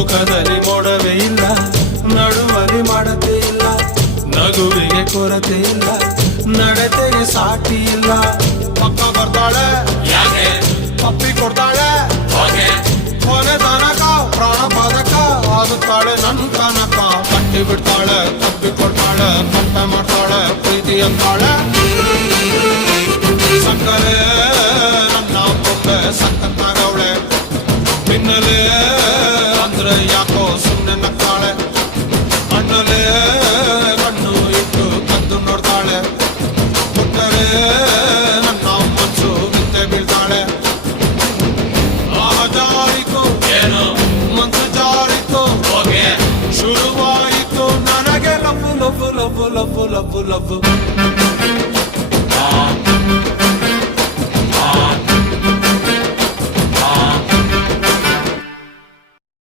ಮುಖದಲ್ಲಿ ಮೊಡವೆ ಇಲ್ಲ, ನಡುವಲ್ಲಿ ಮಾಡತೆ ಇಲ್ಲ, ನಗುವಿಗೆ ಕೊರತೆ ಇಲ್ಲ, ನಡತೆಗೆ ಸಾಟಿ ಇಲ್ಲ. ಪಕ್ಕ ಬರ್ತಾಳೆ ಯಾಕೆ, ಪಪ್ಪಿ ಕೊಡ್ತಾಳೆ ಹಾಗೆ, ಕೊನೆ ತನಕ ಪ್ರಾಣ ಬಾಧಕ ಆಗುತ್ತಾಳೆ ನನ್ನ ತನಕ. ಕಟ್ಟಿ ಬಿಡ್ತಾಳೆ, ತಪ್ಪಿ ಕೊಡ್ತಾಳೆ, ಕಟ್ಟ ಮಾಡ್ತಾಳೆ, ಪ್ರೀತಿ ಅಂತಾಳೆ. ಸಕ್ಕರೆ ನನ್ನ ಬೊಬ್ಬೆ ಸಕ್ಕತ್ತಾಗವಳೆ, ಮಿನ್ನಲೆ ಅಂದ್ರೆ ಯಾಕೋ ಸುಮ್ಮನೆ ನಗ್ತಾಳೆ. ಅಣ್ಣಲೆ ಕಣ್ಣು ಇಟ್ಟು ಕದ್ದು ನೋಡ್ತಾಳೆ, ಪುಟ್ಟರೆ ನನ್ನ ಮನ್ಸು ಬಿತ್ತೆ ಬೀಳ್ತಾಳೆ. ಜಾರಿತು ಏನು ಮನ್ಸು ಜಾರಿತು ಹೋಗೆ, ಶುರುವಾಯಿತು ನನಗೆ love love love love love love.